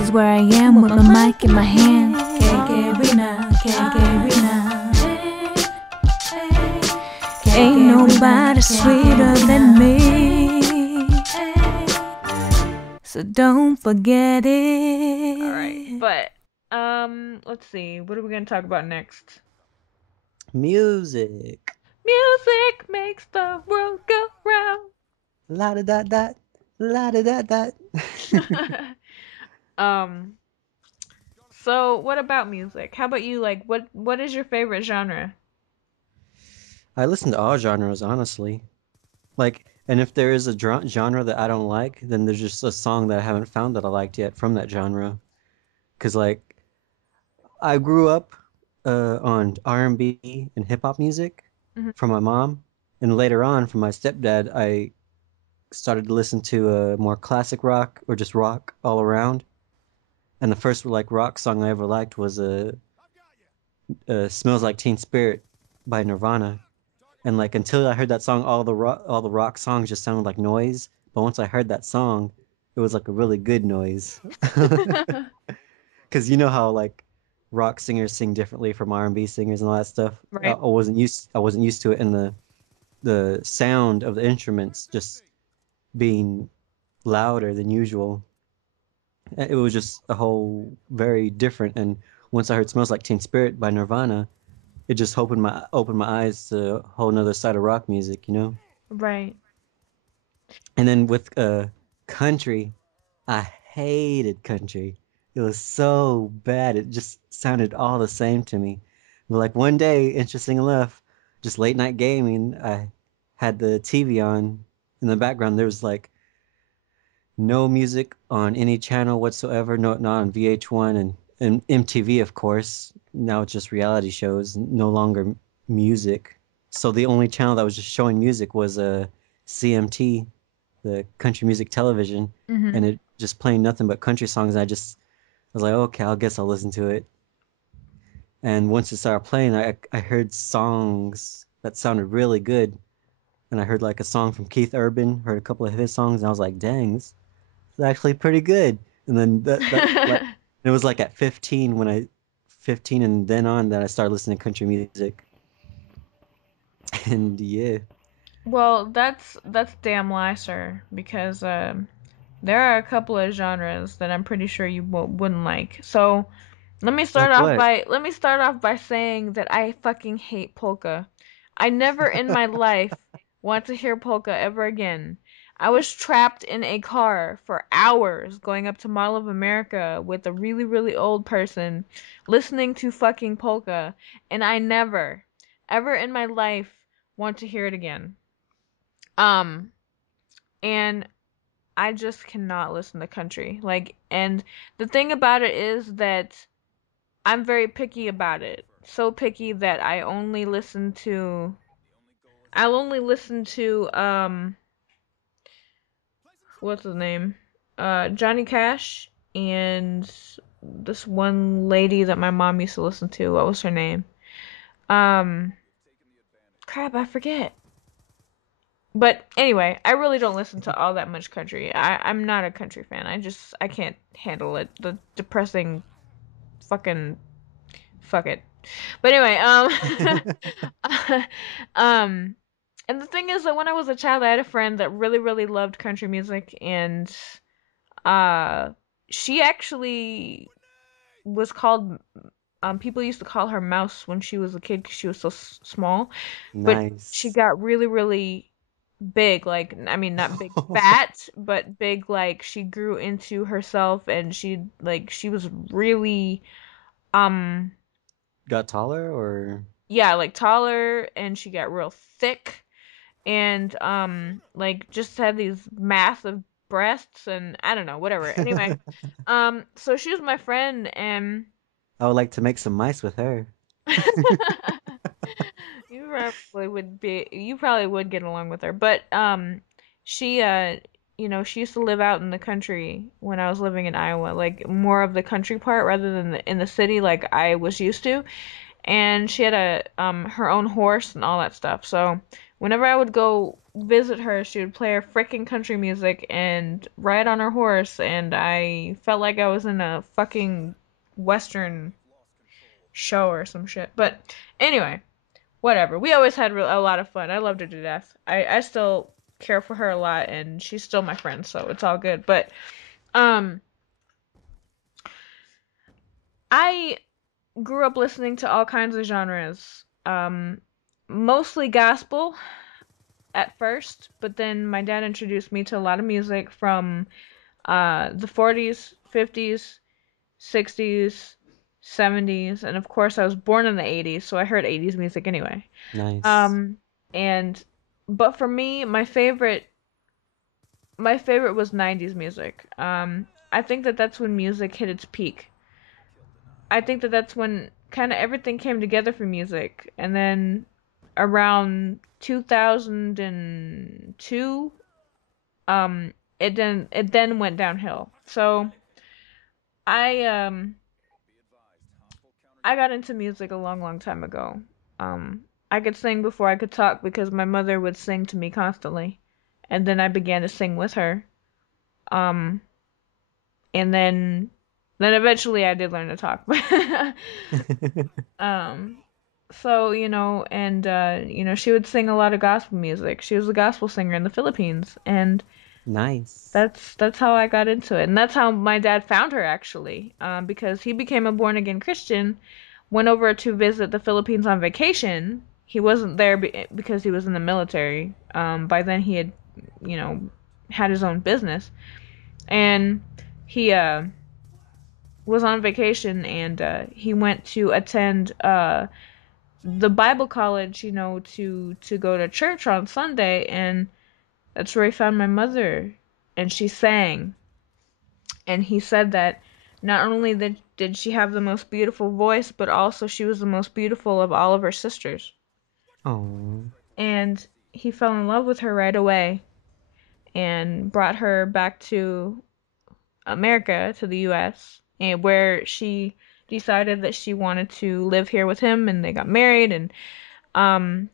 is where I am with my mic in my hand. Ain't nobody sweeter than me, so don't forget it. Alright, but let's see, what are we gonna talk about next? Music. Music makes the world go round. La da da da, la da da da. So what about music? How about you? Like, what is your favorite genre? I listen to all genres, honestly. Like, and if there is a genre that I don't like, then there's just a song that I haven't found that I liked yet from that genre. 'Cause like I grew up on R&B and hip hop music Mhm. from my mom, and later on from my stepdad, I started to listen to more classic rock or just rock all around. And the first like rock song I ever liked was "Smells Like Teen Spirit" by Nirvana. And like until I heard that song, all the rock songs just sounded like noise. But once I heard that song, it was like a really good noise. Because you know how like rock singers sing differently from R&B singers and all that stuff. Right. I wasn't used to it, and the sound of the instruments just being louder than usual. It was just a whole very different. And once I heard "Smells Like Teen Spirit" by Nirvana, it just opened my eyes to a whole nother side of rock music, you know. Right. And then with country, I hated country. It was so bad. It just sounded all the same to me. But like one day, interesting enough, just late night gaming, I had the TV on in the background. There was like no music on any channel whatsoever, no, not on VH1 and MTV, of course. Now it's just reality shows, no longer music. So the only channel that was just showing music was CMT, the country music television, Mhm. and it just playing nothing but country songs. And I was like, okay, I guess I'll listen to it. And once it started playing, I heard songs that sounded really good. And I heard like a song from Keith Urban, heard a couple of his songs, and I was like, dang, this is actually pretty good. And then that like it was like at 15 15 and then on that I started listening to country music. And yeah, Well, that's damn lie, sir, because there are a couple of genres that I'm pretty sure you wouldn't like. So, like what? let me start off by saying that I fucking hate polka. I never in my life want to hear polka ever again. I was trapped in a car for hours going up to Mall of America with a really, really old person listening to fucking polka, and I never, ever in my life want to hear it again. Um, and I just cannot listen to country. Like, and the thing about it is that I'm very picky about it. So picky that I'll only listen to what's his name? Johnny Cash and this one lady that my mom used to listen to. What was her name? Um Crap, I forget. But anyway, I really don't listen to all that much country. I'm not a country fan. I can't handle it. The depressing fucking fuck it. But anyway, um, and the thing is that when I was a child, I had a friend that really, really loved country music, and uh, she actually was called. People used to call her Mouse when she was a kid because she was so small, but she Nice. got really, really big. Like, I mean, not big fat, but big. Like, she grew into herself, and she was really um Got taller or yeah, like taller, and she got real thick, and like just had these massive breasts, and I don't know, whatever. Anyway, so she was my friend, and I would like to make some mice with her. you probably would get along with her, but she she used to live out in the country when I was living in Iowa, like more of the country part rather than in the city like I was used to. And she had a her own horse and all that stuff. So whenever I would go visit her, she would play her freaking country music and ride on her horse, and I felt like I was in a fucking Western show or some shit. But anyway, whatever. We always had a lot of fun. I loved her to death. I still care for her a lot, and she's still my friend, so it's all good. But um, I grew up listening to all kinds of genres. Mostly gospel at first, but then my dad introduced me to a lot of music from the 40s, 50s, 60s, 70s, and of course I was born in the 80s, so I heard 80s music anyway. Nice. Um, and but for me, my favorite was 90s music. I think that that's when music hit its peak. I think that that's when kind of everything came together for music, and then around 2002, it then went downhill. So I um I got into music a long, long time ago. I could sing before I could talk because my mother would sing to me constantly, and then I began to sing with her. Um, and then eventually I did learn to talk. um, so and she would sing a lot of gospel music. She was a gospel singer in the Philippines, and Nice. that's how I got into it, and that's how my dad found her actually, because he became a born again Christian, went over to visit the Philippines on vacation. He wasn't there because he was in the military. By then he had, you know, had his own business, and he was on vacation, and he went to attend the Bible college, to go to church on Sunday, and that's where he found my mother, and she sang. And he said that not only did she have the most beautiful voice, but also she was the most beautiful of all of her sisters. Oh, And he fell in love with her right away and brought her back to America, to the US, and where she decided that she wanted to live here with him, and they got married, and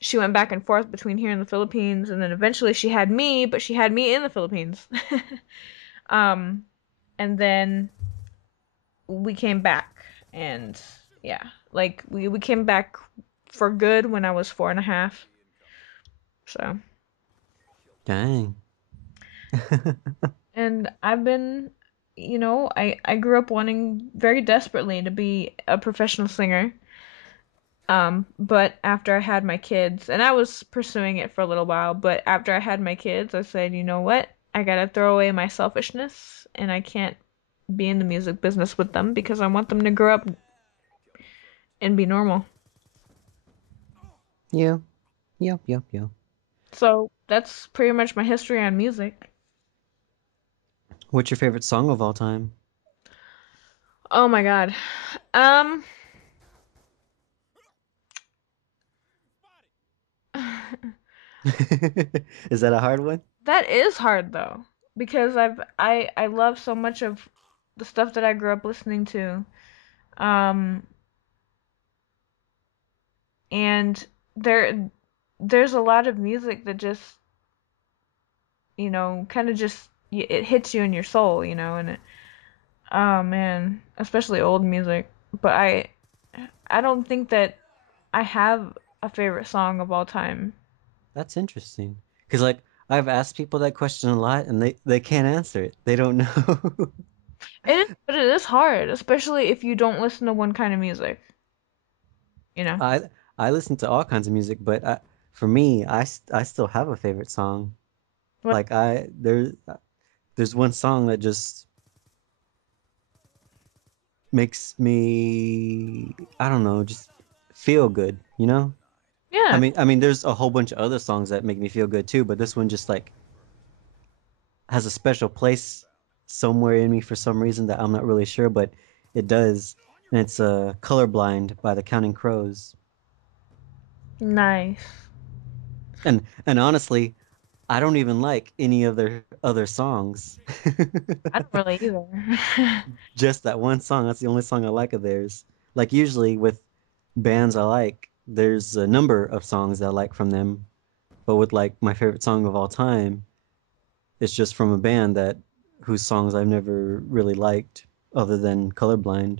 she went back and forth between here and the Philippines, and then eventually she had me, but she had me in the Philippines. um and then we came back, and yeah, like we came back for good when I was 4.5. So, dang. and I've been, I grew up wanting very desperately to be a professional singer. But after I had my kids, and I was pursuing it for a little while, but after I had my kids, I said, you know what? I gotta throw away my selfishness, and I can't be in the music business with them because I want them to grow up and be normal. Yeah. Yep, yep, yep. So that's pretty much my history on music. What's your favorite song of all time? Oh my God. Um, Is that a hard one? that is hard though, because I love so much of the stuff that I grew up listening to. Um, and there's a lot of music that just, kind of just it hits you in your soul, and oh man, especially old music. But I don't think that I have a favorite song of all time. That's interesting. Because, like, I've asked people that question a lot and they can't answer it. They don't know. It is, but it is hard, especially if you don't listen to one kind of music, you know. I I listen to all kinds of music, but for me, I still have a favorite song. What? Like there's one song that just makes me, I don't know, just feel good, you know? Yeah. I mean there's a whole bunch of other songs that make me feel good too, but this one just like has a special place somewhere in me for some reason that I'm not really sure, but it does. And it's Colorblind by the Counting Crows. Nice. And honestly, I don't even like any of their other songs. I don't really either. Just that one song. That's the only song I like of theirs. Like usually with bands I like, there's a number of songs that I like from them, But with like my favorite song of all time, it's just from a band that whose songs I've never really liked other than Colorblind.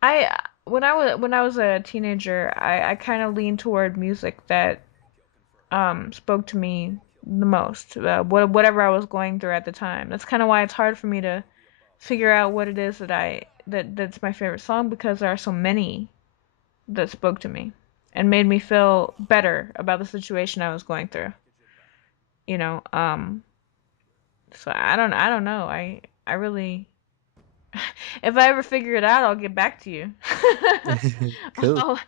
I when I was a teenager, I kind of leaned toward music that spoke to me the most, whatever I was going through at the time. That's kind of why it's hard for me to figure out what it is that's my favorite song, because there are so many that spoke to me and made me feel better about the situation I was going through. You know, so I don't know. I really, if I ever figure it out, I'll get back to you. Cool. I'll,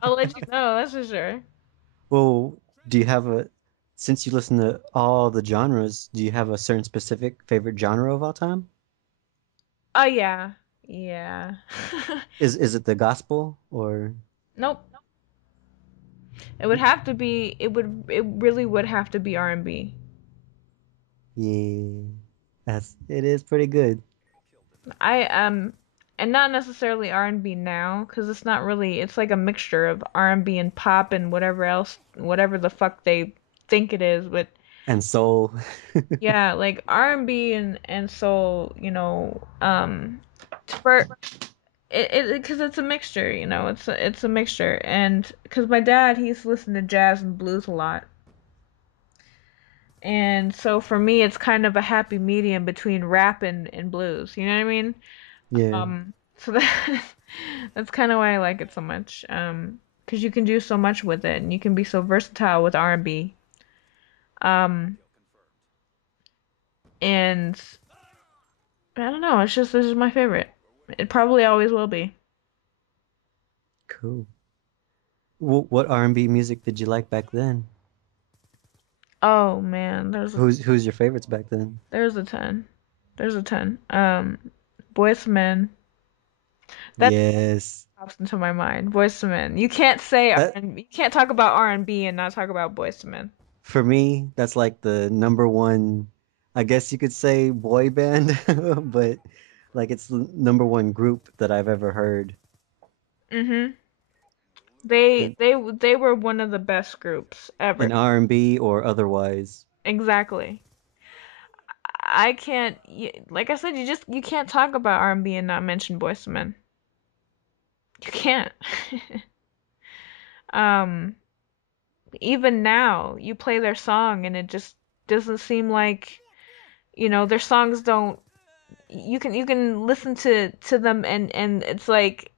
I'll let you know, that's for sure. Well, do you have a, since you listen to all the genres, do you have a certain specific favorite genre of all time? Oh yeah. Yeah. Is it the gospel or Nope. It would have to be it really would have to be R&B. yeah, it is pretty good. I and not necessarily R&B now, cuz it's not really, it's like a mixture of R&B and pop and whatever else, whatever the fuck they think it is, but And soul. yeah, like R&B and soul, for it because it's a mixture, it's a mixture. And because my dad, he used to listen to jazz and blues a lot, and so for me it's kind of a happy medium between rap and blues, you know what I mean? Yeah. So that's kind of why I like it so much, because you can do so much with it and you can be so versatile with R&B. And I don't know, it's just, this is my favorite. It probably always will be. Cool. What R&B music did you like back then? Oh man, Who's your favorites back then? there's a ton. There's a ton. Boys to Men. That Yes. pops into my mind. Boys to Men. You can't say That R&B, you can't talk about R&B and not talk about Boys to Men. for me, that's like the number one, I guess you could say boy band, but like it's the number one group that I've ever heard. Mhm. In, They were one of the best groups in ever. R&B or otherwise. Exactly. I can't like I said, you can't talk about R&B and not mention Boys to Men. You can't. Um, Even now, you play their song and it just doesn't seem like, their songs don't, you can listen to them and it's like,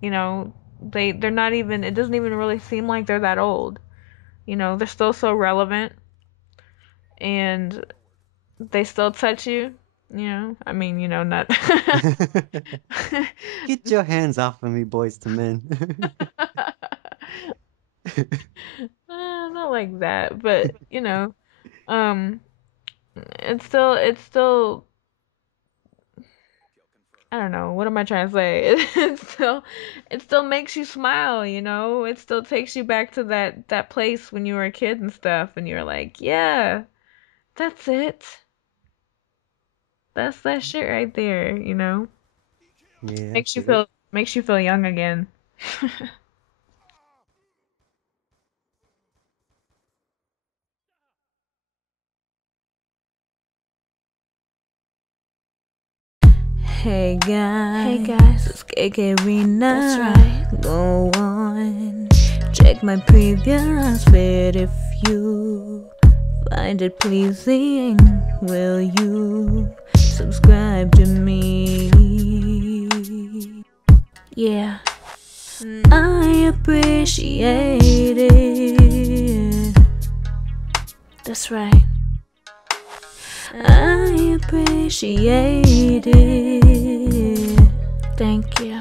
you know, they're not even, it doesn't even really seem like they're that old. They're still so relevant and they still touch you, I mean, not Get your hands off of me, boys to men. not like that, but um it's still I don't know, what am I trying to say? It still makes you smile, It still takes you back to that place when you were a kid and stuff and you're like, yeah, that's it. That's that shit right there. Yeah, Makes you absolutely. feel young again. Hey Hey guys, guys, it's KK Rena. that's right. Go on, check my previous vid if you find it pleasing. Will you subscribe to me? Yeah. I appreciate it. That's right. I appreciate it. Thank you.